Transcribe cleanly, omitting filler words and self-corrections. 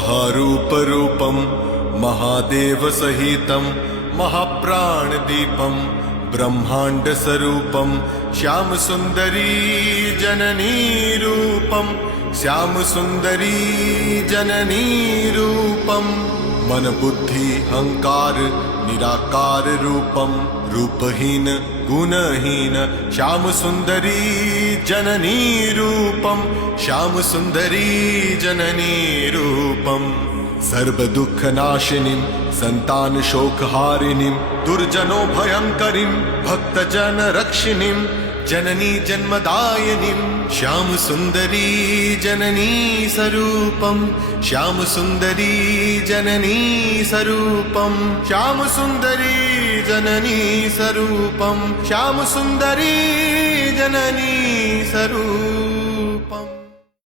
महारूपरूपं महादेवसहितं महाप्राणदीपं ब्रह्माण्डस्वरूपं श्यामसुन्दरी जननी रूपं श्यामसुन्दरी जननी रूपं मन बुद्धि अहंकार निराकार रूपं रूपहीन गुणहीन श्यामसुन्दरी जननी रूपं श्यामसुन्दरी जननी रूपं सर्वदुःखनाशिनीं सन्तानशोकहारिणीं दुर्जनो भयङ्करीं भक्तजनरक्षिणीं जननी जन्मदायिनीं श्यामसुन्दरी जननी स्वरूपं श्यामसुन्दरी जननी स्वरूपं श्यामसुन्दरी जननी स्वरूपं श्यामसुन्दरी जननी स्वरूपम्।